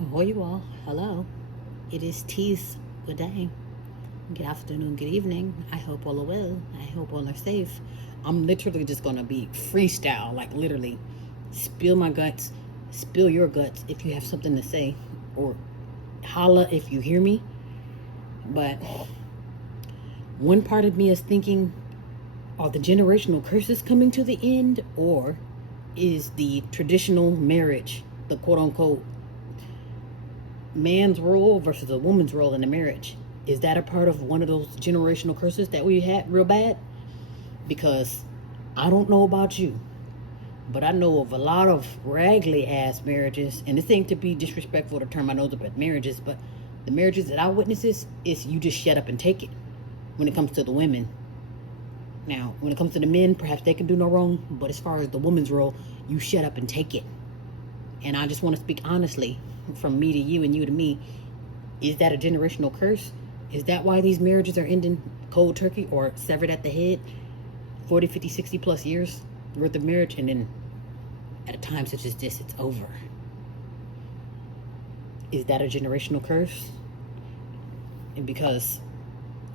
Ahoy, you all. Hello. It is Tease. Good day. Good afternoon. Good evening. I hope all are well. I hope all are safe. I'm literally just going to be freestyle, like literally spill my guts, spill your guts if you have something to say, or holla if you hear me. But one part of me is thinking, are the generational curses coming to the end, or is the traditional marriage, the quote unquote man's role versus a woman's role in the marriage, is that a part of one of those generational curses that we had real bad? Because I don't know about you, but I know of a lot of raggedy ass marriages, and this ain't to be disrespectful to turn my nose up at marriages, but the marriages that I witness is you just shut up and take it when it comes to the women. Now, when it comes to the men, perhaps they can do no wrong, but as far as the woman's role, you shut up and take it. And I just want to speak honestly from me to you and you to me. Is that a generational curse? Is that why these marriages are ending cold turkey or severed at the head? 40, 50, 60 plus years worth of marriage, and then at a time such as this, it's over. Is that a generational curse? And because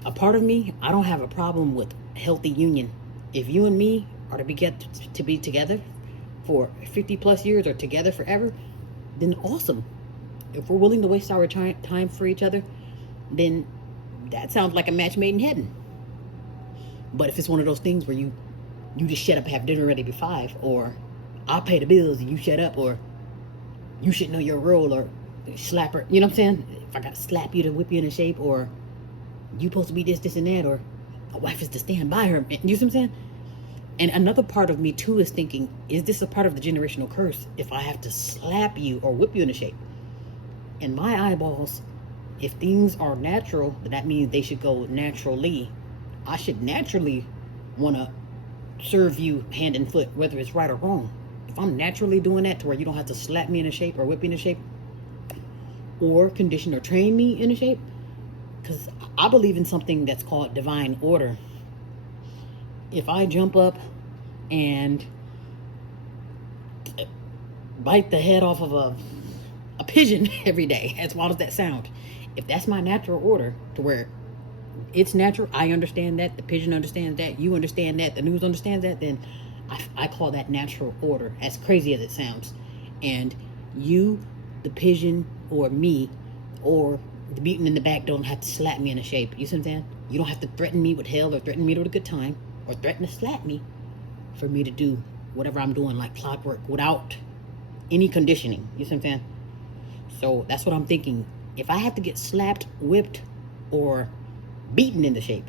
a part of me, I don't have a problem with healthy union. If you and me are to be together for 50 plus years or together forever, then awesome. If we're willing to waste our time for each other, then that sounds like a match made in heaven. But if it's one of those things where you just shut up and have dinner ready by 5, or I'll pay the bills and you shut up, or you should know your role, or slap her, you know what I'm saying? If I got to slap you to whip you into shape, or you supposed to be this, this, and that, or a wife is to stand by her, you know what I'm saying? And another part of me too is thinking, is this a part of the generational curse if I have to slap you or whip you into shape? In my eyeballs, if things are natural, then that means they should go naturally. I should naturally want to serve you hand and foot, whether it's right or wrong. If I'm naturally doing that to where you don't have to slap me into shape or whip me into shape, or condition or train me into shape, because I believe in something that's called divine order. If I jump up and bite the head off of a pigeon every day, as wild as that sound, if that's my natural order, to where it's natural, I understand that, the pigeon understands that, you understand that, the news understands that, then I call that natural order, as crazy as it sounds. And you, the pigeon, or me, or the beating in the back don't have to slap me into shape. You see what I'm saying? You don't have to threaten me with hell, or threaten me with a good time, or threaten to slap me for me to do whatever I'm doing like clockwork without any conditioning. You see what I'm saying? So that's what I'm thinking. If I have to get slapped, whipped, or beaten into shape,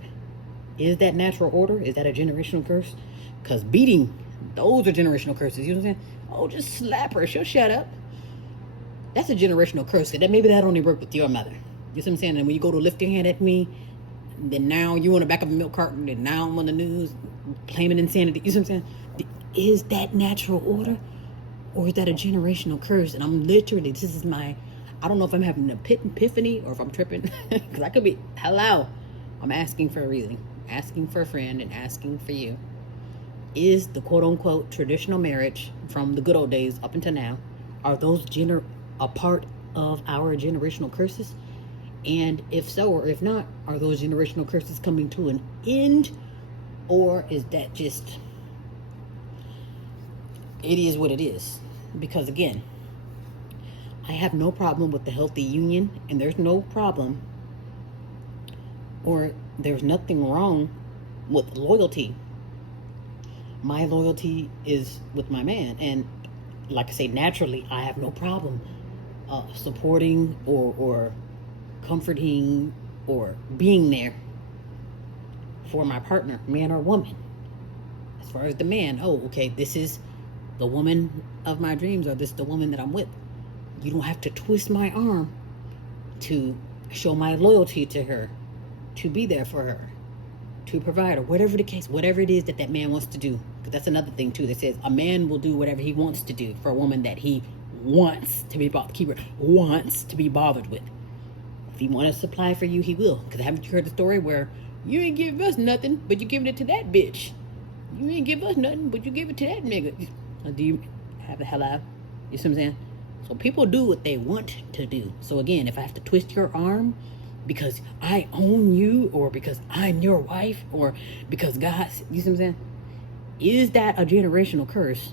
is that natural order? Is that a generational curse? Because beating, those are generational curses. You know what I'm saying? Oh, just slap her, she'll shut up. That's a generational curse. That maybe that only worked with your mother. You see what I'm saying? And when you go to lift your hand at me, then now you on the back of a milk carton, and now I'm on the news claiming insanity. You see what I'm saying? Is that natural order, or is that a generational curse? And I'm literally, this is my, I don't know if I'm having an epiphany or if I'm tripping, because I could be, hello, I'm asking for a reason, asking for a friend, and asking for you. Is the quote unquote traditional marriage from the good old days up until now, are those a part of our generational curses? And if so, or if not, are those generational curses coming to an end? Or is that just, it is what it is? Because again, I have no problem with the healthy union, and there's no problem, or there's nothing wrong with loyalty. My loyalty is with my man, and like I say, naturally, I have no problem supporting or comforting or being there for my partner, man or woman. As far as the man, oh, okay, this is the woman of my dreams, or this is the woman that I'm with. You don't have to twist my arm to show my loyalty to her, to be there for her, to provide, or whatever the case, whatever it is that that man wants to do. Because that's another thing too that says a man will do whatever he wants to do for a woman that he wants to be bothered. Keyword, wants to be bothered with. If he wants to supply for you, he will. Because haven't you heard the story where you ain't give us nothing, but you giving it to that bitch? You ain't give us nothing, but you give it to that nigga. Do you have the hell out? You see what I'm saying? So people do what they want to do. So again, if I have to twist your arm because I own you, or because I'm your wife, or because God, you see what I'm saying? Is that a generational curse?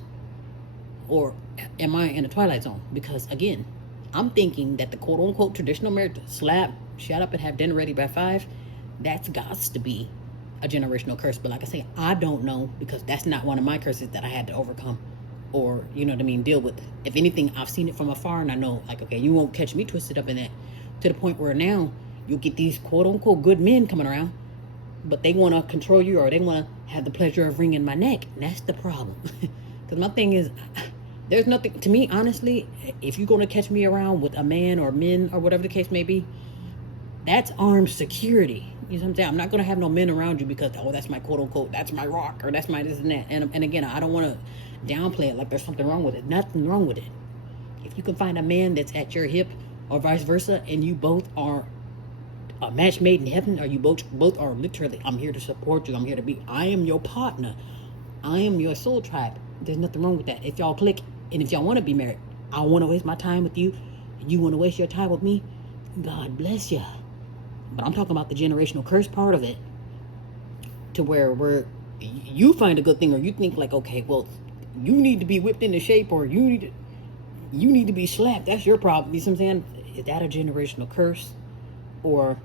Or am I in a twilight zone? Because again, I'm thinking that the quote unquote traditional marriage, slap, shut up and have dinner ready by 5, that's got to be a generational curse. But like I say, I don't know, because that's not one of my curses that I had to overcome, or you know what I mean, deal with. If anything, I've seen it from afar, and I know, like, okay, you won't catch me twisted up in that, to the point where now you'll get these quote unquote good men coming around, but they want to control you, or they want to have the pleasure of wringing my neck. And that's the problem. Because my thing is, there's nothing to me, honestly. If you're going to catch me around with a man or men or whatever the case may be, that's armed security. You know what I'm saying? I'm not going to have no men around you because, oh, that's my quote unquote, that's my rock, or that's my this and that. And again, I don't want to downplay it like there's something wrong with it. Nothing wrong with it. If you can find a man that's at your hip, or vice versa, and you both are a match made in heaven, or you both are literally, I'm here to support you, I am your partner, I am your soul tribe, there's nothing wrong with that. If y'all click, and if y'all want to be married, I want to waste my time with you, and you want to waste your time with me, God bless you. But I'm talking about the generational curse part of it, to where you find a good thing, or you think like, okay, well, you need to be whipped into shape, or you need to be slapped. That's your problem. You see what I'm saying? Is that a generational curse, or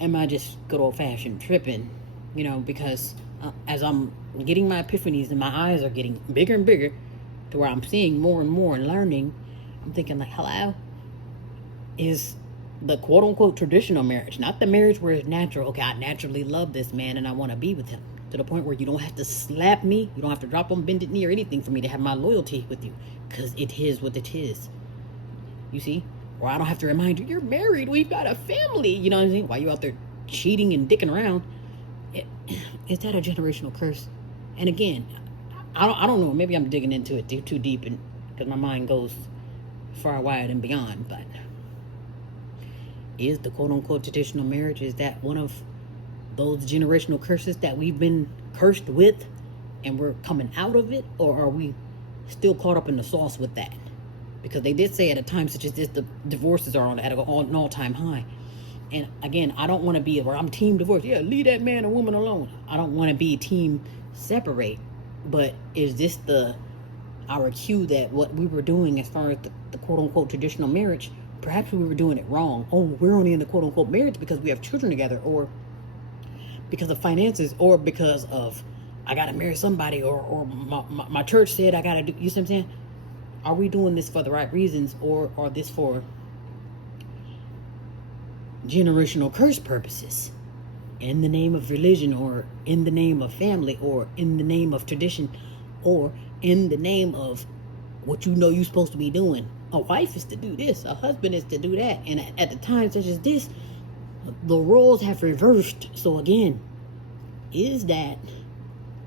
am I just good old fashioned tripping? You know, because as I'm getting my epiphanies and my eyes are getting bigger and bigger, to where I'm seeing more and more and learning, I'm thinking like, hello, is the quote unquote traditional marriage, not the marriage where it's natural, okay, I naturally love this man and I want to be with him, to the point where you don't have to slap me, you don't have to drop on bended knee or anything for me to have my loyalty with you, because it is what it is. You see? Or I don't have to remind you, you're married, we've got a family, you know what I'm saying? While you out there cheating and dicking around. Is that a generational curse? And again, I don't know, maybe I'm digging into it too deep, and because my mind goes far wide and beyond, but is the quote-unquote traditional marriage, is that one of those generational curses that we've been cursed with and we're coming out of it, or are we still caught up in the sauce with that? Because they did say at a time such as this, the divorces are at an all-time high. And again, I don't want to be where I'm team divorce. Yeah, leave that man or woman alone. I don't want to be team separate. But is this our cue that what we were doing as far as the quote-unquote traditional marriage, perhaps we were doing it wrong? Oh, we're only in the quote-unquote marriage because we have children together, or because of finances, or because of I got to marry somebody, or my church said I got to do, you see what I'm saying? Are we doing this for the right reasons, or are this for generational curse purposes? In the name of religion, or in the name of family, or in the name of tradition, or in the name of what you know you're supposed to be doing. A wife is to do this, a husband is to do that. And at the time such as this, the roles have reversed. So again, is that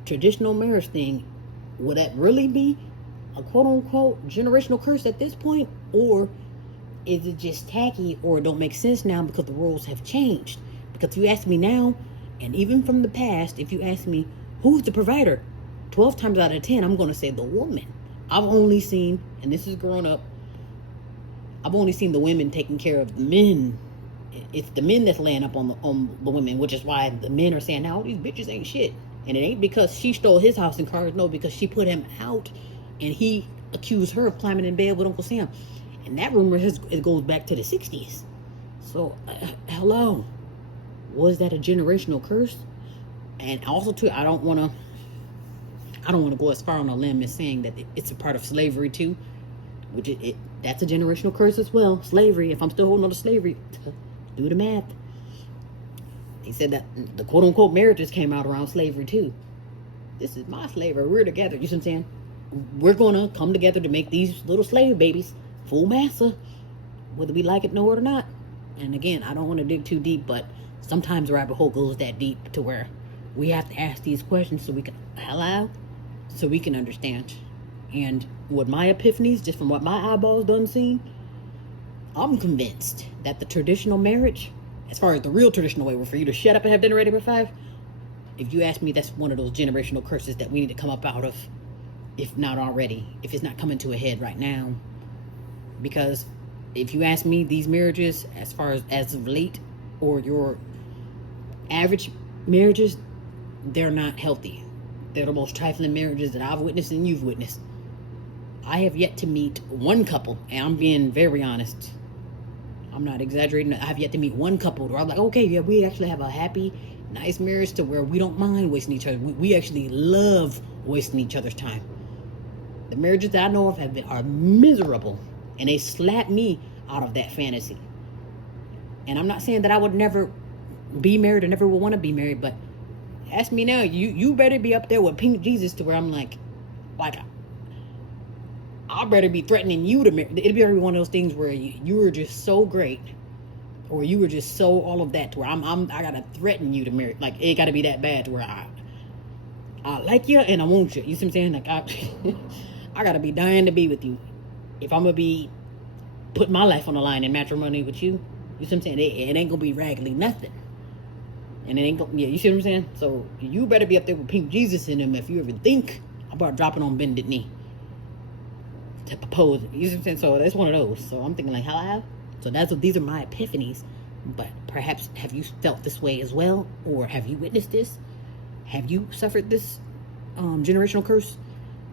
traditional marriage thing, would that really be a quote-unquote generational curse at this point? Or is it just tacky, or it don't make sense now because the roles have changed? Because if you ask me now, and even from the past, if you ask me, who's the provider? 12 times out of 10, I'm going to say the woman. I've only seen, and this is growing up, I've only seen the women taking care of the men. It's the men that's laying up on the women, which is why the men are saying, now these bitches ain't shit. And it ain't because she stole his house and cars, no, because she put him out, and he accused her of climbing in bed with Uncle Sam. And that rumor it goes back to the 60s. So, hello. Was that a generational curse? And also, too, I don't want to go as far on a limb as saying that it's a part of slavery, too. Which that's a generational curse as well. Slavery. If I'm still holding on to slavery, do the math. They said that the quote-unquote marriages came out around slavery, too. This is my slavery. We're together. You see what I'm saying? We're going to come together to make these little slave babies full massa, whether we like it or not. And again, I don't want to dig too deep, but sometimes the rabbit hole goes that deep to where we have to ask these questions so we can understand. And with my epiphanies, just from what my eyeballs done seen, I'm convinced that the traditional marriage, as far as the real traditional way, where for you to shut up and have dinner ready by 5, if you ask me, that's one of those generational curses that we need to come up out of, if not already, if it's not coming to a head right now. Because if you ask me, these marriages, as far as of late, or your average marriages, they're not healthy. They're the most trifling marriages that I've witnessed and you've witnessed. I have yet to meet one couple, and I'm being very honest. I'm not exaggerating. I have yet to meet one couple where I'm like, okay, yeah, we actually have a happy, nice marriage to where we don't mind wasting each other. We actually love wasting each other's time. The marriages that I know of are miserable, and they slap me out of that fantasy. And I'm not saying that I would never be married or never would want to be married, but ask me now, you better be up there with Pink Jesus to where I'm like I better be threatening you to marry. It'll be one of those things where you were just so great, or you were just so all of that to where I gotta threaten you to marry. Like, it gotta be that bad to where I like you and I want you. You see what I'm saying? Like, I gotta be dying to be with you. If I'm gonna be putting my life on the line in matrimony with you, you see what I'm saying? It ain't gonna be raggedy nothing. And it ain't gonna, yeah, you see what I'm saying? So you better be up there with Pink Jesus in him if you ever think about dropping on bended knee to propose. You see what I'm saying? So that's one of those. So I'm thinking like, hello? So these are my epiphanies. But perhaps have you felt this way as well? Or have you witnessed this? Have you suffered this generational curse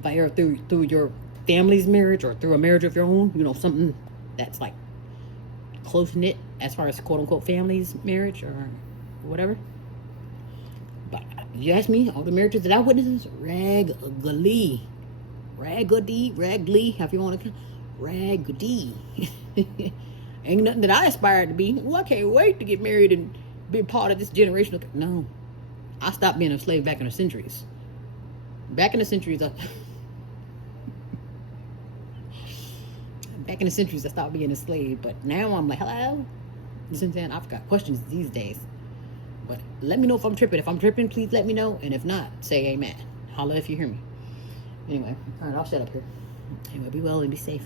through your family's marriage, or through a marriage of your own? You know, something that's like close knit as far as quote unquote family's marriage or whatever. But you ask me, all the marriages that I witnessed, raggedy, if you want to, raggedy. Ain't nothing that I aspired to be. Well, I can't wait to get married and be part of this generational. No, I stopped being a slave back in the centuries. Back in the centuries, I stopped being a slave. But now I'm like, hello? You see what I'm saying? I've got questions these days. But let me know if I'm tripping. If I'm tripping, please let me know. And if not, say amen. Holla if you hear me. Anyway, all right, I'll shut up here. Anyway, be well and be safe.